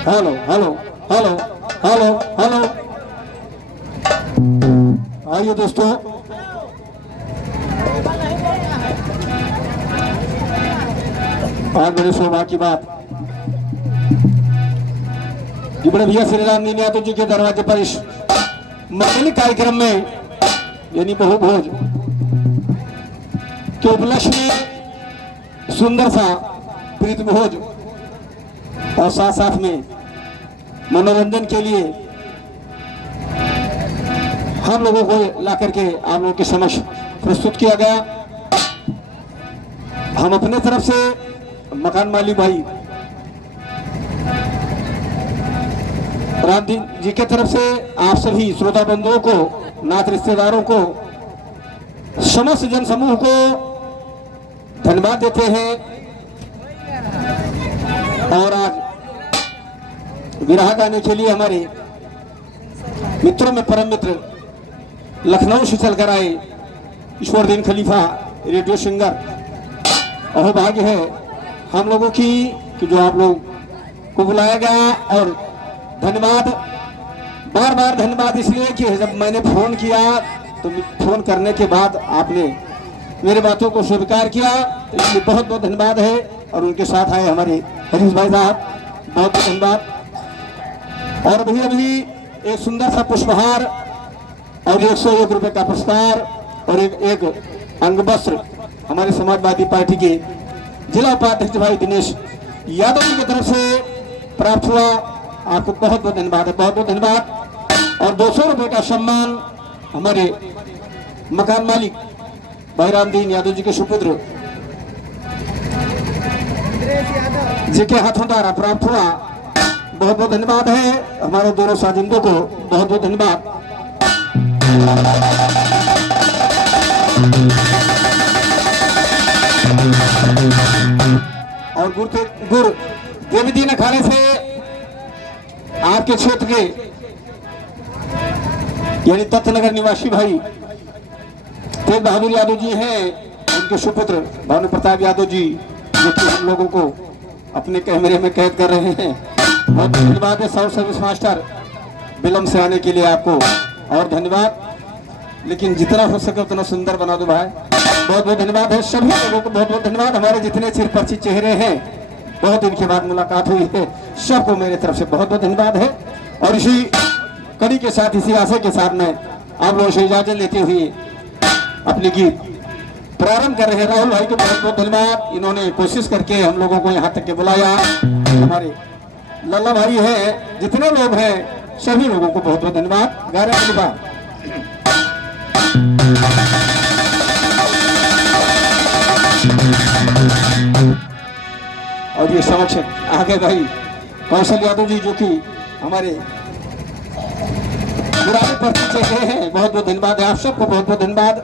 Hello hello hello hello hello. आइए दोस्तों, आज बड़े सौभाग्य की बात कि बड़े भैया श्री राम दीन यादव जी के दरवाजे पर इस मंगलिक कार्यक्रम में यानी बहुभोज के उपलक्ष्य में सुंदर सा प्रीत भोज और साथ साथ में मनोरंजन के लिए हम लोगों को ला करके आप लोगों के समक्ष प्रस्तुत किया गया। हम अपने तरफ से मकान मालिक भाई राम जी के तरफ से आप सभी श्रोता बंधुओं को, नाथ रिश्तेदारों को, समस्त जन समूह को धन्यवाद देते हैं। और आज विरह गाने के लिए हमारे मित्रों में परम मित्र लखनऊ से चलकर आए ईश्वरदीन खलीफा रेडियो सिंगर, और भाग्य है हम लोगों की कि जो आप लोग को बुलाया गया। और धन्यवाद, बार बार धन्यवाद इसलिए कि जब मैंने फोन किया तो फोन करने के बाद आपने मेरे बातों को स्वीकार किया, इसलिए बहुत बहुत धन्यवाद है। और उनके साथ आए हमारे हरीश भाई साहब, बहुत बहुत धन्यवाद। और भैया भी एक सुंदर सा पुष्पहार और 101 रुपए का पुरस्कार और एक अंग वस्त्र हमारे समाजवादी पार्टी के जिला उपाध्यक्ष भाई दिनेश यादव जी की तरफ से प्राप्त हुआ। आपको बहुत बहुत धन्यवाद है, बहुत बहुत धन्यवाद। और 200 रुपए का सम्मान हमारे मकान मालिक भाई रामदीन यादव जी के सुपुत्र जी के हाथों द्वारा प्राप्त हुआ। बहुत बहुत धन्यवाद है हमारे दोनों साजिंदों को, बहुत बहुत धन्यवाद। और गुरु देवदीन अखाड़े से आपके क्षेत्र के यानी तत्नगर निवासी भाई तेज बहादुर यादव जी हैं, उनके सुपुत्र भानु प्रताप यादव जी, जो कि हम लोगों को अपने कैमरे में कैद कर रहे हैं। बहुत धन्यवाद है साउथ सर्विस मास्टर विलम्ब से आने के लिए आपको, और धन्यवाद। लेकिन जितना हो सके उतना सुंदर बना दो भाई। बहुत बहुत धन्यवाद है सभी लोगों को, बहुत बहुत धन्यवाद। हमारे जितने चिर परिचित चेहरे हैं, बहुत दिन के बाद मुलाकात हुई है, सबको मेरे तरफ से बहुत बहुत धन्यवाद है। और इसी कड़ी के साथ, इसी आशय के साथ मैं आप लोगों से इजाजत लेते हुए अपनी गीत प्रारंभ कर रहे हैं। राहुल भाई को बहुत बहुत धन्यवाद, इन्होंने कोशिश करके हम लोगों को यहाँ तक के बुलाया। हमारे लल्ला भाई है, जितने लोग हैं सभी लोगों को बहुत बहुत धन्यवाद। गा रहे हैं और ये समक्ष आगे भाई कौशल यादव जी, जो कि हमारे पुराने परिचय से हैं, बहुत बहुत धन्यवाद है आप सबको, बहुत बहुत धन्यवाद।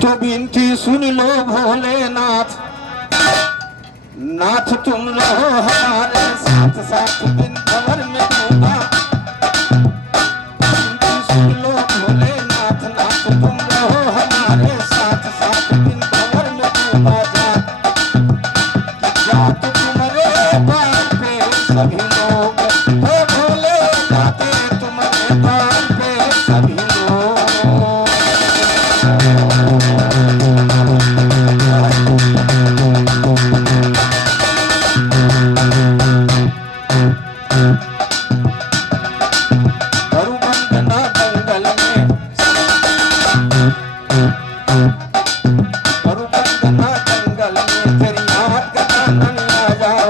तो विनती सुन लो भोलेनाथ, नाथ तुम रहो हमारे साथ साथ दिन भवर में होगा। विनती सुन लो भोलेनाथ, नाथ तुम रहो हमारे साथ साथ दिन भवर में होगा। जात तुम्हारे द्वार पे सभी लोग, हे भोलेनाथ तुम्हारे द्वार पे सभी लोग। जंगल में तेरी याद का नन आ जाओ,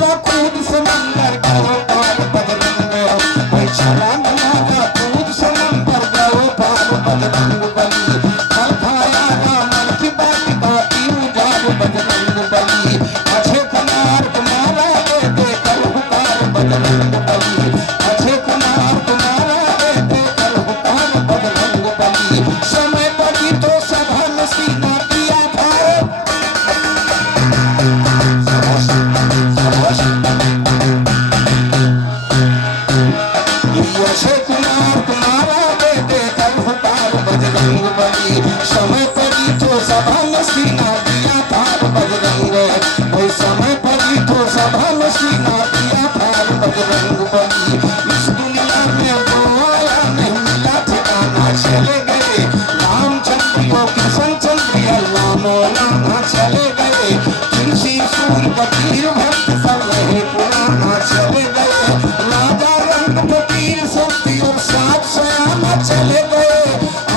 लगा कूद समंदर गयो पार बजरंग भाई छलांग लगा कूद समंदर गयो पार बजरंग बली फल खाया रावण की बात बाती उजाड़ बजरंग बली अक्षय कुमार तुम्हारा बेटे कर हुकार बजरंग बली अक्षय कुमार तुम्हारा बेटे कर हुकार बजरंग बली समय पड़ी तो सभा में सीना दिया था अक्षय कुमार तुम्हारा बेटे कर हुकार बजरंग बली समय पड़ी तो सभा में सीना दिया था बजरंग भाई समय पड़ी तो सभा में सीना दिया था बजरंग बली इस दुनिया में वो आया नहीं मिला ठिकाना चले गए रामचंद्र को कृष्ण चंद्र रामो नाना चले गए तुलसी सूर कबीर भक्त सब रहे पुराना चले गए राजा रंग फकीर सुखी और साथ सयाना चले गए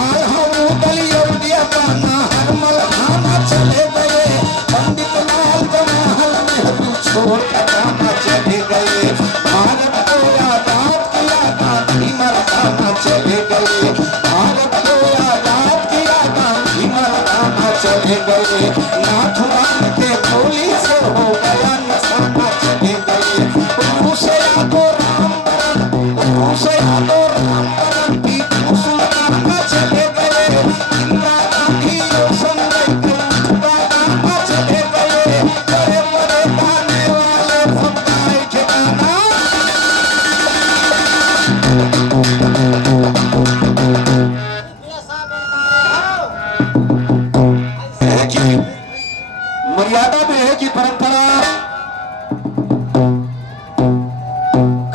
आय हम बलियर दिया पाना हरमल खाना चले गए पंडित लाल जवाहर नेहरू छोड़ कर जाना चले गए भारत को आजाद किया गांधी मरदाना चले गए भारत को आजाद किया गांधी मरदाना चले गए नाथुराम के गोली से हो गया निशाना चले गए उसे यादो राम बरन उसे यादो राम बरन टीपू सुल्तान चले गए इंदिरा गांधी और संजय गांधी चले गए बड़े बड़े गाने वाले फटाए ठिकाना है कि मर्यादा में है कि परंपरा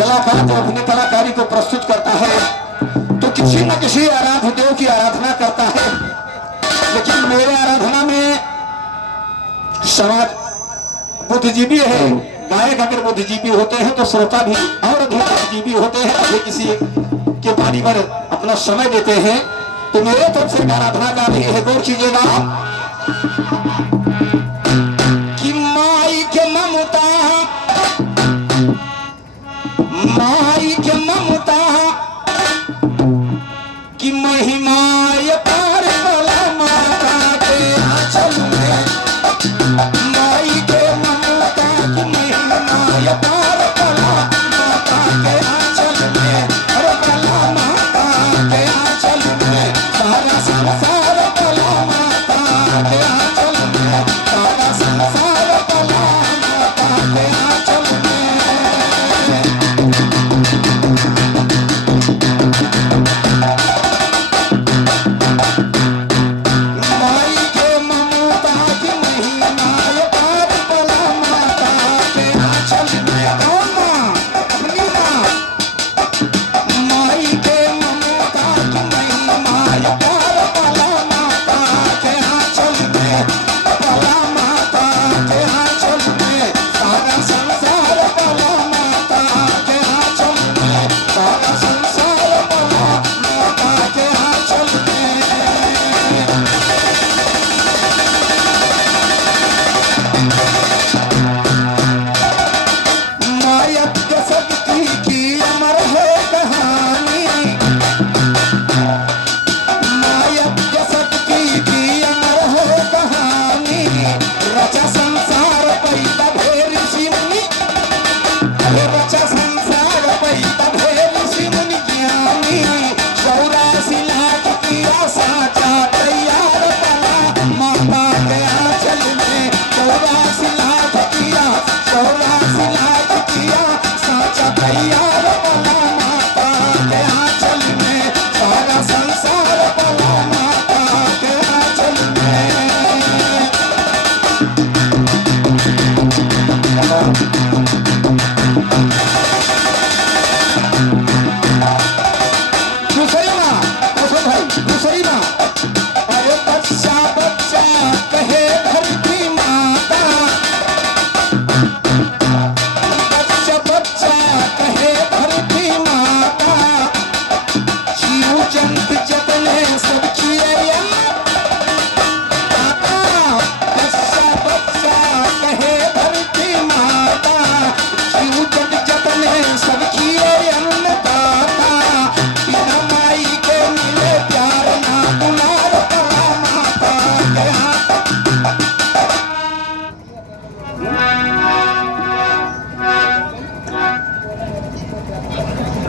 कलाकार जब अपनी कलाकारी को प्रस्तुत करता है तो किसी न किसी आराध्य देव की आराधना करता है लेकिन मेरे आराधना में समाज बुद्धिजीवी है गायक अगर बुद्धिजीवी होते हैं तो श्रोता भी और अधिक बुद्धिजीवी होते हैं अभी किसी के बारी पर अपना समय देते हैं तो मेरे तरफ से आराधना गा रही है गौर कीजिएगा कि माई के ममता की महिमा ये पार वाला माता के आंचल में माई के ममता की महिमा ये पार वाला माता के आंचल में अरे वाला माता के आंचल में सारा संसार वाला माता के आंचल में सारा संसार वाला माता के आंचल में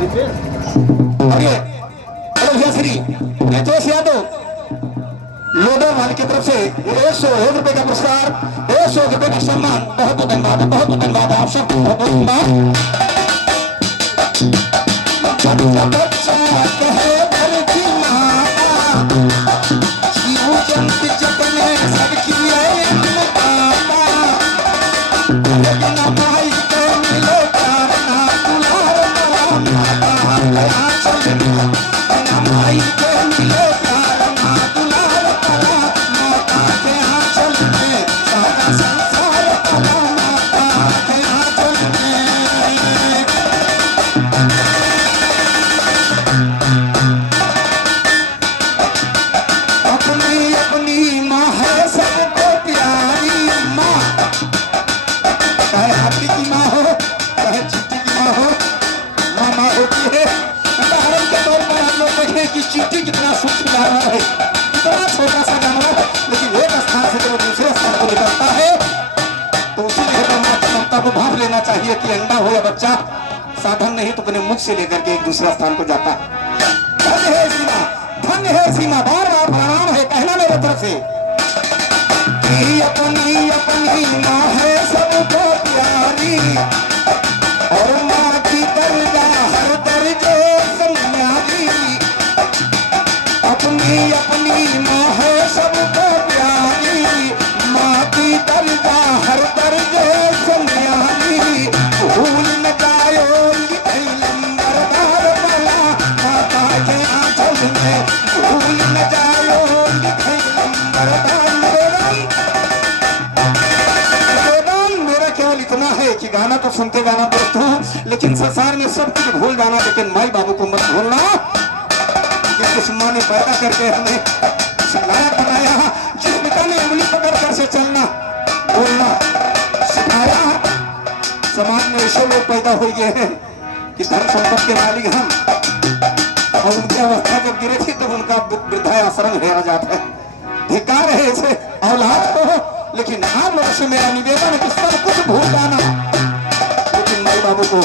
और ये भैया श्री रितेश यादव लोडर वाले की तरफ से 101 रुपए का पुरस्कार, 100 रुपए का सम्मान। बहुत बहुत धन्यवाद, बहुत बहुत धन्यवाद आप सब, बहुत बहुत धन्यवाद। बच्चा कहे घर की माता, जीव जंत जतने सबकी पापा, लेकिन भाई के मिले प्यार ना दुलार बड़ा माता, गया चल भाई के मिले प्यार ना दुलार बड़ा माता, गया चल में सारा संसार बड़ा माता, गया चल में। अपनी अपनी माँ है सबको प्यारी माँ, चाहे हाथी की माँ हो चाहे चींटी की माँ हो, माँ होती है। उदाहरण के तौर पर हम लोग देखें कि चींटी कितना सूक्ष्म जानवर है, कितना छोटा सा जानवर, लेकिन एक स्थान से जब दूसरे स्थान को निकलता है तो उसी क्षमता को भाप लेना चाहिए कि अंडा हो या बच्चा, साधन नहीं तो अपने मुख से लेकर के एक दूसरा स्थान को जाता है। धन्य है सीमा, धन्य है सीमा, बार बार प्रणाम है कहना मेरे तरफ से कि अपनी अपनी माँ है सबको प्यारी, और माँ की दर्जा हर दर्जे से न्यारी। अपनी अपनी माँ है सबको प्यारी, माँ की दर्जा हर दर्जे से न्यारी। भूल न जायो लिखे नंबरदार वाला माता के आंचल में, भूल न जायो लिखे नंबरदार। मेरा केवल इतना है कि गाना तो सुनते गाना दोस्त हूँ, लेकिन संसार में सब कुछ भूल जाना, लेकिन माई बाबू को मत भूलना। जिस माँ ने पैदा करके हमें लायक बनाया, जिस पिता ने उंगली पकड़ कर से चलना बोलना सिखाया, समाज में ऐसे लोग पैदा हो गए हैं कि धन संपत्ति के मालिक हम, और उनकी अवस्था जब गिरे थी तब उनका वृद्धाश्रम घेरा जाता है। धिक्कार है ऐसे औलाद को। लेकिन आप लोगों से मेरा निवेदन है कि सब कुछ भूल जाना, लेकिन माई बाबू को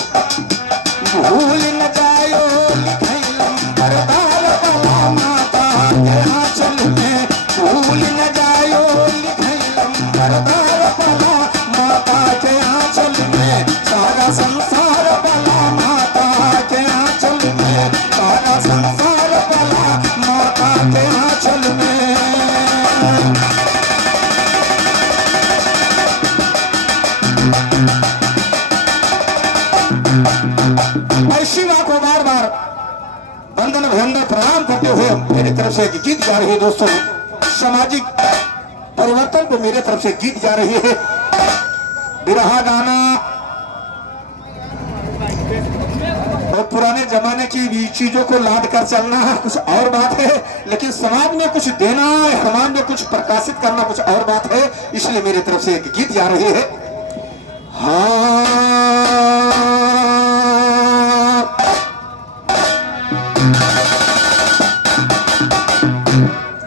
भूल न जायो लिखे नंबरदार वाला माता के आंचल में, भूल न जायो लिखे नंबरदार वाला माता के आंचल में। सारा संसार वाला माता के आंचल में, सारा संसार वाला माता के आंचल में। ऐसी माँ को बार बार वंदन अभिनंदन प्रणाम करते हुए मेरी तरफ से गीत जा रही है दोस्तों, सामाजिक परिवर्तन पे मेरे तरफ से गीत जा रही है। बिरहा गाना और पुराने जमाने की चीजों को लाद कर चलना कुछ और बात है, लेकिन समाज में कुछ देना, समाज में कुछ प्रकाशित करना कुछ और बात है। इसलिए मेरी तरफ से एक गीत जा रही है। हाँ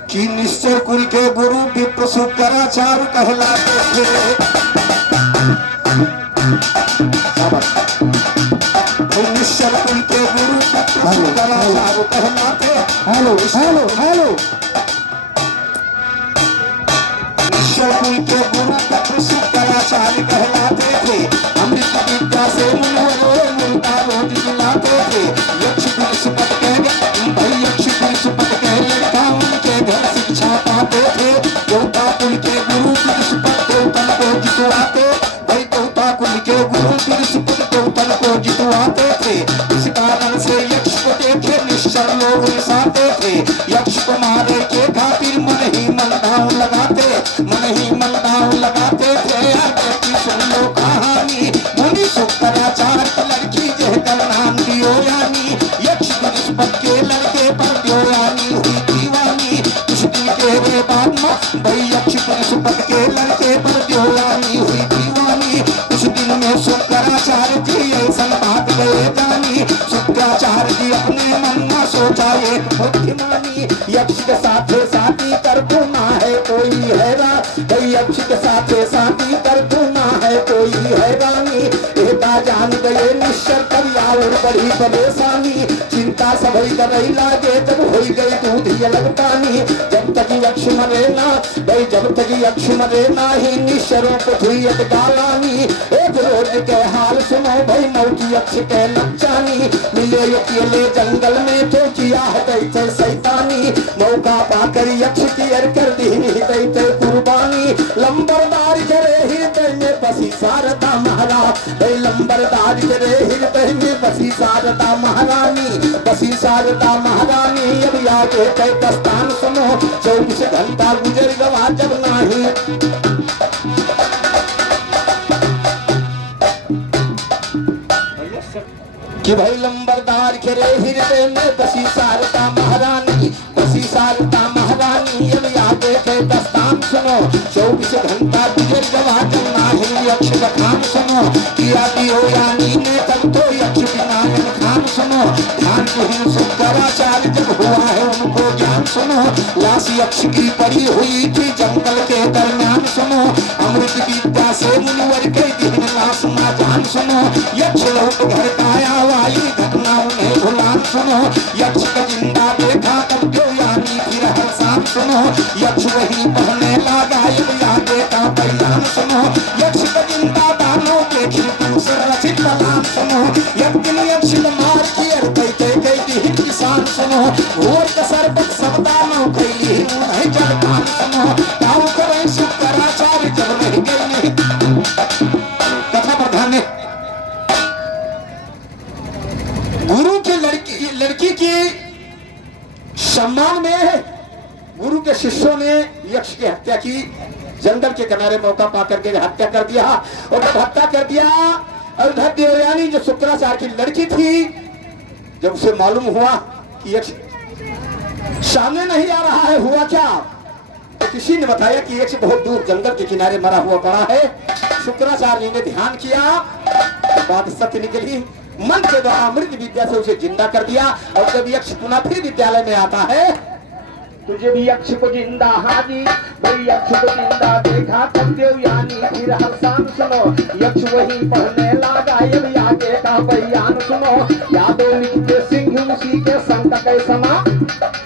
कि निश्चर कुल के गुरु विप्र शुक्राचार्य कहलाते थे। निश्चर कुल के गुरु विप्र शुक्राचार्य कहलाते। हेलो हेलो हेलो निश्चर कुल के गुरु विप्र शुक्राचार्य कहलाते थे। अमृत विद्या से मुल्ता रोज दिलाते थे। यक्ष पुरुषपद के भाई यक्ष पुरुषपद के लड़का उनके घर शिक्षा पाते थे। देवता कुल के गुरु पुरुषपद देवतन को जितवाते। भाई देवता कुल के गुरु पुरुषपद देवतन को जितवाते थे। इस कारण से यक्ष को देखे निश्चर लोग रिसाते थे। यक्ष को मारे के खातिर मन ही मन दांव लगाते, मन ही मन दांव लगाते थे। आगे की सुन लो कहानी, मुनि शुक्राचार्य की लड़की जहकर नाम दियो यानी। यक्ष पुरुषपद के लड़के पर दियो यानी हुई दीवानी। कुछ दिन के बाद में भाई यक्ष पुरुषपद के लड़के पर दियो यानी हुई दीवानी। कुछ दिन में शुक्राचार्य जी ऐसा बात गए जानी। शुक्राचार्य जी अपने मन में सोचा एक बुद्धिमानी। यक्ष के साथे साथी कर दूना है कोई हैरान। भाई यक्ष के साथे साथी कर दूना है कोई हैरानी। राजा मान गए निश्चर करिया और बड़ी परेशानी, चिंता सभी करई लागे जब हो गई दूध अलग पानी। जब तक यक्ष मरे ना भाई, जब तक यक्ष मरे ना ही निश्चरों को धुई गालानी। एक रोज के हाल सुनो भाई मौकी यक्ष के नचानी, मिले अकेले जंगल में तो किया है तैसे सैतानी। मौका पाकर यक्ष की अर कर दी तैसे कुर्बानी। लंबरदार करे हृदय में बसी शारदा महाराज, लंबरदार करे हृदय में बसी शारदा महारानी, बसी शारदा महारानी। अब आगे कई दस्तान सुनो, 24 घंटा गुजर गवा जब नाही। कि भाई लंबरदार करे हृदय में बसी शारदा महारानी, बसी शारदा महारानी। अब आगे के दस्तान सुनो, 24 घंटा गुजर गवा जब नाही। यक्ष का खान सुनो, किया दियो यानी ने तब तो यक्ष विनायक खान सुनो। ध्यान को शंकराचार्य जब हुआ है उनको ज्ञान सुनो। लाश यक्ष की पड़ी हुई थी जंगल के दरम्यान सुनो। अमृत विद्या से मुनिवर के दिन लाश ना जान सुनो। यक्ष लोग घर का आया वाली घटना उन्हें भुलान सुनो। यक्ष का जिंदा देखा तब क्यों यानी फिर हर शाम सुनो। यक्ष वही पढ़ने लगा आगे का बयान सुनो। यक्ष का जिंदा दानों के खिलतू से रचित कलाम सुनो। एक दिन यक्ष मार की अर कहते कहती किसान सुनो। घोर का सर्वत सब दानों कैली उन्हें जलपान सुनो। ताऊ करें शुक्राचार्य जब नहीं गई नहीं कथा प्रधान ने गुरु के लड़की की सम्मान में गुरु के शिष्यों ने यक्ष की हत्या की। जंगल के किनारे मौका पा करके हत्या कर दिया। और जब हत्या कर दिया और उधर देवयानी जो शुक्राचार्य की लड़की थी, जब उसे मालूम हुआ कि यक्ष सामने नहीं आ रहा है, हुआ क्या तो किसी ने बताया कि यक्ष बहुत दूर जंगल के किनारे मरा हुआ पड़ा है। शुक्राचार्य ने ध्यान किया, बात सत्य निकली। मन के द्वारा अमृत विद्या से उसे जिंदा कर दिया। और जब यक्ष पुनः फिर विद्यालय में आता है, तुझे भी यक्ष को जिंदा हाजी भाई यक्ष को जिंदा देखा तब देवयानी फिर हर शाम सुनो। यक्ष वही पढ़ने लगा अब आगे का बयान सुनो। यादों लिखते सिंह उसी के संकट समा।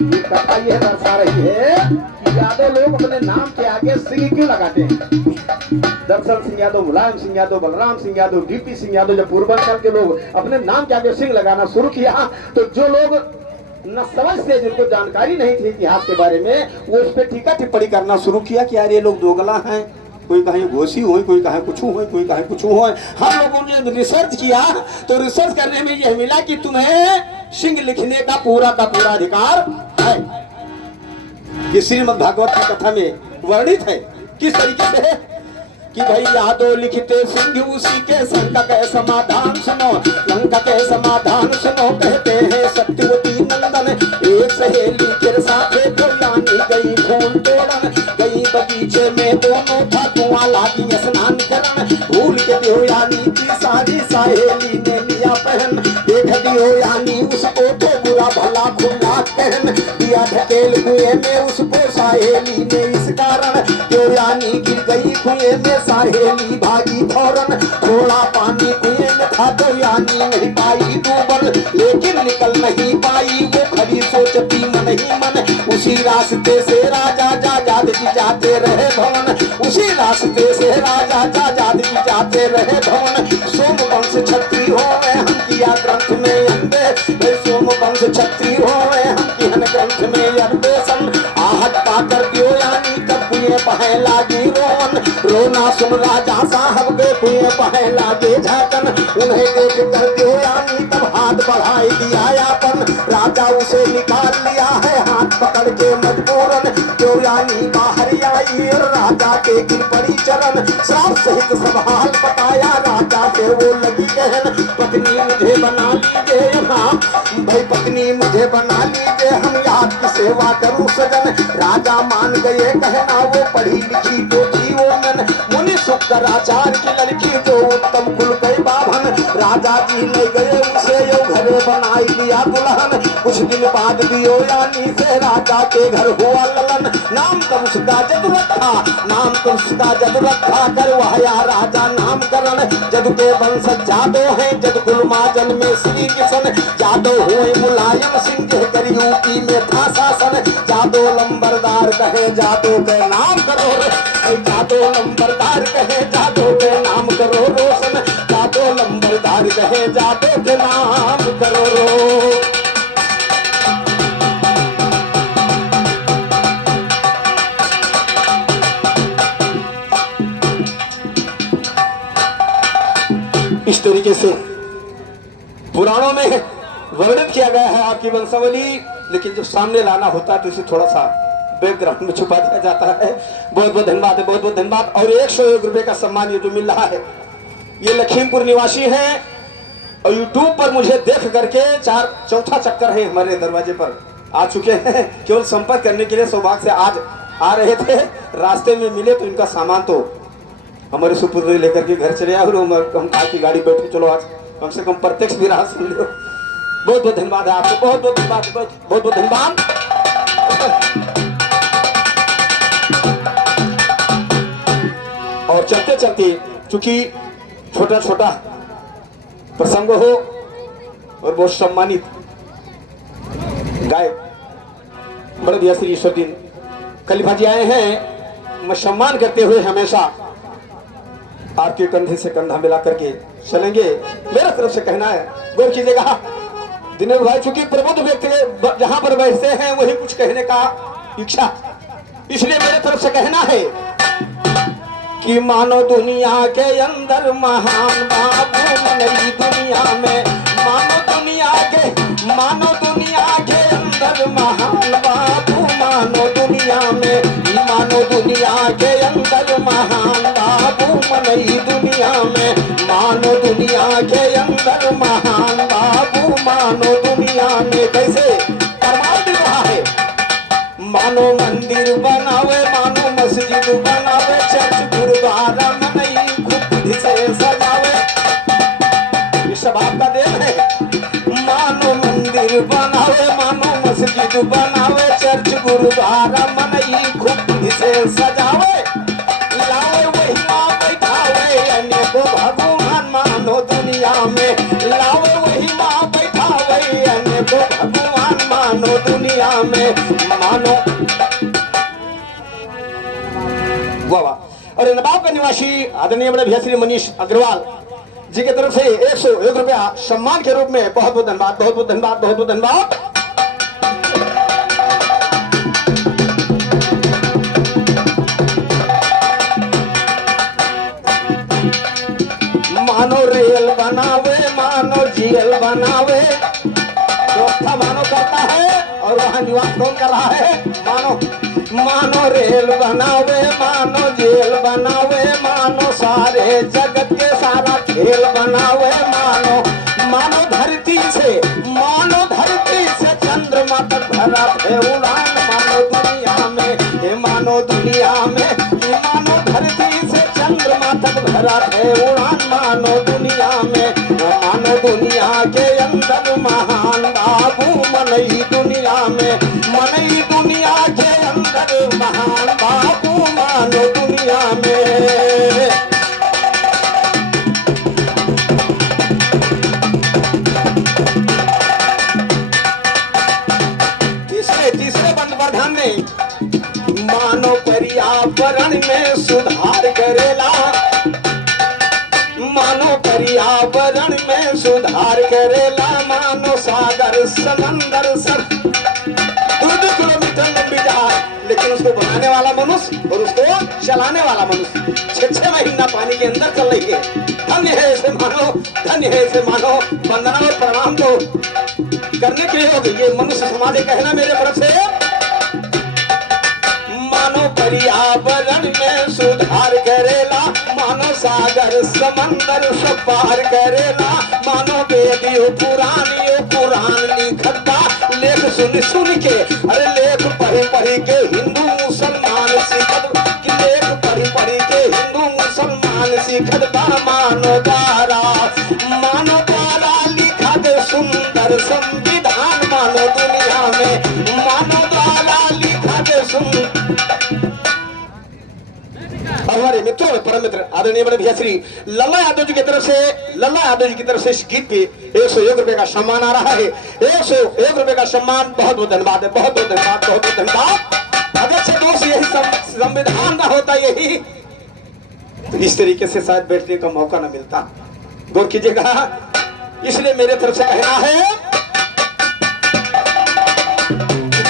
ये कथा यह दर्शा रही है कि यादव लोग अपने नाम के आगे सिंह क्यों लगाते हैं। दरअसल सिंह यादव, मुलायम सिंह यादव, बलराम सिंह यादव, डीपी सिंह यादव, जब पूर्वांचल के लोग अपने नाम के आगे सिंह लगाना शुरू किया तो जो लोग न समझ से, जिनको जानकारी नहीं थी इतिहास के बारे में, वो उस पर टीका टिप्पणी करना शुरू किया कि यार ये लोग दोगला हैं, कोई कहीं घोषी हो, कोई कहीं कुछ हो, कोई कहीं कुछ हो। हम लोगों ने रिसर्च किया तो रिसर्च करने में यह मिला कि तुम्हें सिंह लिखने का पूरा अधिकार है। ये श्रीमद् भागवत की कथा में वर्णित है। किस तरीके से कि भाई यादव लिखते सिंह उसी के संकट के समाधान सुनो। लंका के समाधान सुनो। कहते हैं सत्यवती नंदन एक सहेली के साथ देवयानी गई फूल तोड़न। गई बगीचे में दोनों था कुआं लागी स्नान करन। भूल के देवयानी की सारी सहेली ने लिया पहन। देख देवयानी उसको तो बुरा भला खुला कहन। दिया ढकेल कुएं में उसको सहेली ने इस कारण। देवयानी गिर गई कुएं में, सहेली भागी फौरन। थोड़ा पानी कुएं में था देवयानी नहीं पाई डूबन। लेकिन निकल नहीं पाई वो खड़ी सोचती मन ही मन। उसी रास्ते से राजा जाजाद जी जाते रहे भवन। उसी रास्ते से राजा जाजाद जी जाते रहे भवन। सोमवंश क्षत्रिय होवे हम किया ग्रंथ में अंबे। सोमवंश क्षत्रिय होवे हम किया ग्रंथ में अन्वेषण। आहत पाकर देवयानी तब कुएं बहे लागी रोन। रोना सुन राजा साहब के कुएं बहे लागे झाकन। उन्हें देख कर देवयानी तब हाथ बढ़ाई दिया यापन। राजा उसे निकाल लिया है हाथ पकड़ के मजबूरन। देवयानी बाहर आई और राजा के गिर पड़ी चरण। श्राप सहित सब हाल बताया राजा से वो लगी कहन। पत्नी मुझे बना लीजिए, हाँ भाई पत्नी मुझे बना लीजिए, हम आपकी सेवा करूं सजन। राजा मान गए कहना वो पढ़ी लिखी तो थी वो मन। मुनि शुक्राचार्य की लड़की जो उत्तम कुल गई बाभन। राजा जी ले गए उसे यो घरे बनाई दिया दुल्हन। कुछ दिन बाद दियो यानी से राजा के घर हुआ ललन। नाम तो उसका जदु रखा, नाम तो उसका जदु रखा करवाया राजा नामकरण। जदु के वंश जादो है, जदु कुल महाजन में श्री कृष्ण। जादो हुए मुलायम सिंह कर यूपी में था शासन। जादो लंबरदार कहे जादो के नाम करो रे, जादो लंबरदार कहे जादो के नाम करो रोशन। जादो लंबरदार कहे जादो के नाम करो रो। इस तरीके से पुराणों में वर्णित किया गया है आपकी वंशावली, लेकिन जब सामने लाना होता है तो इसे थोड़ा सा बैकग्राउंड में छुपा दिया जाता है। बहुत बहुत धन्यवाद है, बहुत बहुत धन्यवाद। और 101 रुपए का सम्मान ये जो मिल रहा है, ये लखीमपुर निवासी है और यूट्यूब पर मुझे देख करके चौथा चक्कर है हमारे दरवाजे पर आ चुके हैं। केवल संपर्क करने के लिए सौभाग्य से आज आ रहे थे, रास्ते में मिले तो इनका सामान तो हमारे सुपुत्र लेकर के घर चले आए और हम की गाड़ी बैठ के चलो आज कम से कम प्रत्यक्ष भी राह सुन लो। बहुत बहुत धन्यवाद है आपको, बहुत बहुत धन्यवाद, बहुत बहुत धन्यवाद। और चलते चलते चूंकि छोटा छोटा प्रसंग हो और बहुत सम्मानित गायक बड़े दिया श्री ईश्वरदीन खलीफा जी आए हैं, मैं सम्मान करते हुए हमेशा आपके कंधे से कंधा मिला करके चलेंगे। मेरा तरफ से कहना है, गौर कीजिएगा दिनेश भाई, चूंकि प्रबुद्ध व्यक्ति जहां पर बैठते हैं वही कुछ कहने का इच्छा, इसलिए मेरे तरफ से कहना है कि मानो दुनिया के अंदर महान बाबू नई दुनिया में, मानो दुनिया के अंदर महान बाबू, मानो दुनिया में, मानो दुनिया के अंदर महान बाबू नई दुनिया में, मानो दुनिया के अंदर महान बाबू, मानो दुनिया में। कैसे फरमान दे रहा है, मानो मंदिर बनावे, मानो मस्जिद बनावे, चर्च गुरुद्वारा मनई खुद से सजावे, ये सब आपका देन है। मानो मंदिर बनावे, मानो मस्जिद बनावे, चर्च गुरुद्वारा मनई खुद से सजावे, लावे वही माँ बैठावे अनेको भगवान, मानो दुनिया में, लावे वही माँ बैठावे अनेको भगवान, मानो दुनिया में, मानो। वाह वाह। और नवाब का निवासी आदरणीय बड़े भैया श्री मनीष अग्रवाल जी की तरफ से 101 रुपया सम्मान के रूप में बहुत बहुत धन्यवाद, बहुत बहुत धन्यवाद, बहुत बहुत धन्यवाद। मानो रेल बनावे, मानो जेल बनावे, चौथा मानो करता है और वहां निवास कौन कर रहा है, मानो। मानो रेल बनावे, मानो जेल बनावे, मानो सारे जगत के सारा खेल बनावे, मानो मानो धरती से चंद्रमा तक भरा है उड़ान, मानो दुनिया में, ये मानो दुनिया में, ये मानो धरती से चंद्रमा तक भरा है उड़ान, मानो दुनिया में, मानो दुनिया के अंदर महान बाबू मनई दुनिया में, मनई दुनिया के अंदर महान बाबू, मानो दुनिया में। तीसरे बंधन में मानो पर्यावरण में सुधार करेला, मानो पर्यावरण में सुधार करेला, मानो सागर समंदर सब 2 किलोमीटर लंबी जहाज, लेकिन उसको बनाने वाला मनुष्य और उसको चलाने वाला मनुष्य 6 महीना पानी के अंदर चल रही है। धन्य है इसे मानो, धन्य है इसे मानो। वंदना और प्रणाम तो करने के लिए होगी, ये मनुष्य समाज कहना मेरे तरफ से। मानो पर्यावरण में सुधार करेला, मानो सागर समंदर सब पार करेला, मानो वेदियो पुराण लिखत बा, लेख सुन के, अरे लेख पढ़ी के हिंदू मुसलमान सीखत, लेख पढ़ी के हिंदू मुसलमान सीखत बा, मानो दारा, मानो सुंदर संविधान मानो दुनिया में मानो द्वारा लिखा के हमारे मित्रों में परम मित्र आदरणीय बड़े भैया श्री लल्ला यादव जी की तरफ से लल्ला यादव जी की तरफ से इस गीत पे 101 रुपए का सम्मान आ रहा है। 101 रुपए का सम्मान। बहुत बहुत धन्यवाद है, बहुत बहुत धन्यवाद, बहुत बहुत धन्यवाद। अगर से दोस्त यही संविधान ना होता यही तो इस तरीके से शायद बैठने का मौका न मिलता। गौर कीजिएगा। इसलिए मेरे तरफ से कहना है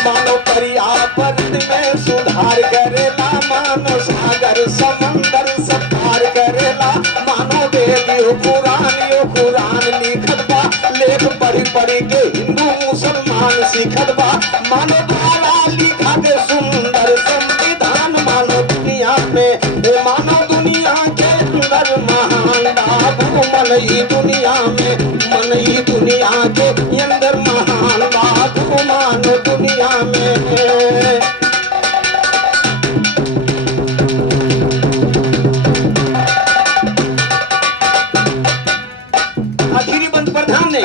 मानो पर्यावरण में सुधार करेला, मानो सागर समंदर सत्कार करेला, मानो वेदियो कुरान लिखत बा, लेख पढ़ी पढ़ी के हिंदू मुसलमान सीखत बा, मानो द्वारा लिखा के सुंदर संविधान मानो दुनिया में मानो दुनिया के अंदर महान बाबू मनई दुनिया में मनई दुनिया के अंदर महान बाबू मानो दुनिया में। आखिरी बंद प्रधान ने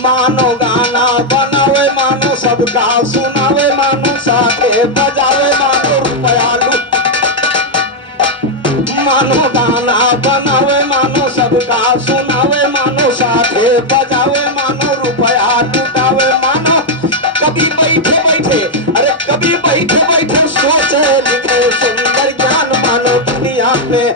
मानो गाना बनावे, मानो सबका सुनावे, मानो साथे बजावे, मानो रुपया लूट, मानो गाना बनावे, मानो सबका सुनावे, मानो साथे बजावे, मानो रुपया लुटावे, मानो कभी बैठे बैठे अरे कभी बैठे बैठे सोचे लिखे सुंदर ज्ञान मानो दुनिया में,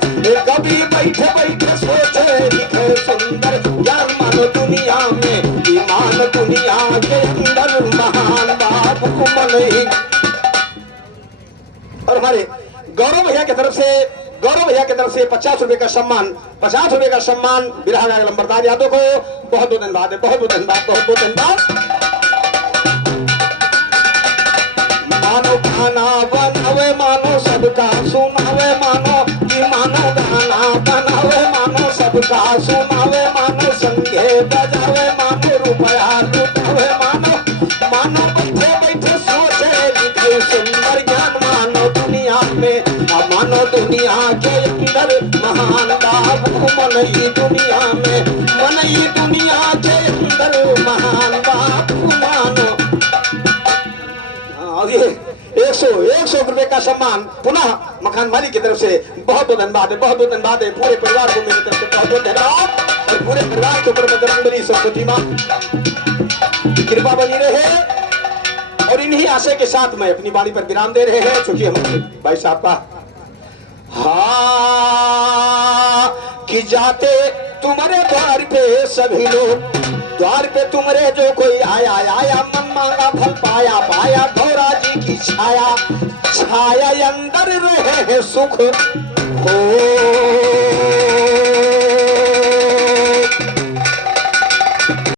कभी बैठे बैठे सोचे लिखे सुंदर ज्ञान मानो दुनिया में, ईमान दुनिया के अंदर महान बाबू मनई। और हमारे गौरव भैया की तरफ से 50 रुपए का सम्मान, 50 रुपए का सम्मान बिरहा नायक लंबरदार यादव को बहुत बहुत धन्यवाद है, बहुत बहुत धन्यवाद, बहुत बहुत धन्यवाद। मानो गाना बनावे, मानो सबका सुनावे, मानो गाना बनावे, मानो सबका सुनावे, मानो संगे बजावे, मानो रुपया लुटावे, मानो बैठे बैठे सोचे लिखे सुंदर ज्ञान मानो दुनिया में, मानो दुनिया के अंदर महान बाबू मनई दुनिया में, मनई दुनिया के अंदर महान बाबू मानो। और ये 100 रुपए का सम्मान पुनः मकान मालिक की तरफ से बहुत बहुत धन्यवाद है, बहुत बहुत धन्यवाद है। पूरे परिवार को मेरी तरफ से बहुत बहुत धन्यवाद। और पूरे परिवार के ऊपर बजरंगबली सरस्वती मां की कृपा बनी रहे। और इन्हीं आशय के साथ मैं अपनी वाणी पर विराम दे रहे हैं, क्योंकि हमारे भाई साहब का कि जाते तुम्हारे द्वार पे सभी लोग, द्वार पे तुम्हारे जो कोई आया मन मांगा फल पाया गौरा जी की छाया अंदर रहे हैं सुख हो।